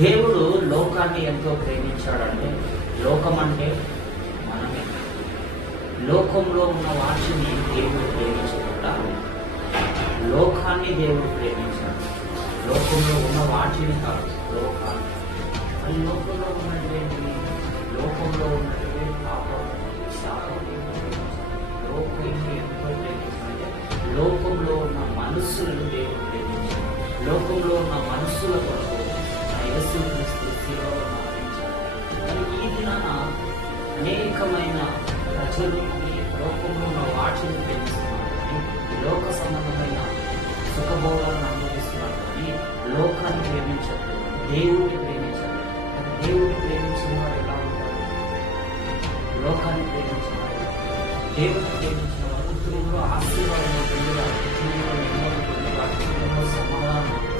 దేవుడు లోకాన్ని ఎంతో ప్రేమించాడంటే, లోకం అంటే మనమే. లోకంలో ఉన్న వాటిని దేవుడు ప్రేమించకుండా లోకాన్ని దేవుడు ప్రేమించాడు. లోకంలో ఉన్న వాటిని కాదు, లోకాన్ని. అది లోకంలో ఉన్నటువంటి పాపం, శాపం, లోకాన్ని ఎంతో ప్రేమించాలంటే లోకంలో ఉన్న మనుషులను దేవుడు ప్రేమించాడు. లోకంలో ఉన్న మనుషుల కొరకు యేసుక్రీస్తు శిలువలో మరణించాడు. కానీ ఈ దినాన అనేకమైన ప్రజలు ఈ లోకంలో ఉన్న వాటిని ప్రేమిస్తున్నారు, కానీ లోక సంబంధమైన సుఖభోగాలను అనుభవిస్తున్నారు, కానీ లోకాన్ని ప్రేమించట్లేదు, దేవుడిని ప్రేమించాలి. దేవుడిని ప్రేమించిన వారు ఎలా ఉంటారు? లోకాన్ని ప్రేమించిన వారు, దేవుడిని ప్రేమించిన వారు కుటుంబంలో ఆశీర్వాదం పొందుతారు, కుటుంబంలో నెమ్మది పొందుతారు, కుటుంబంలో సమాధానం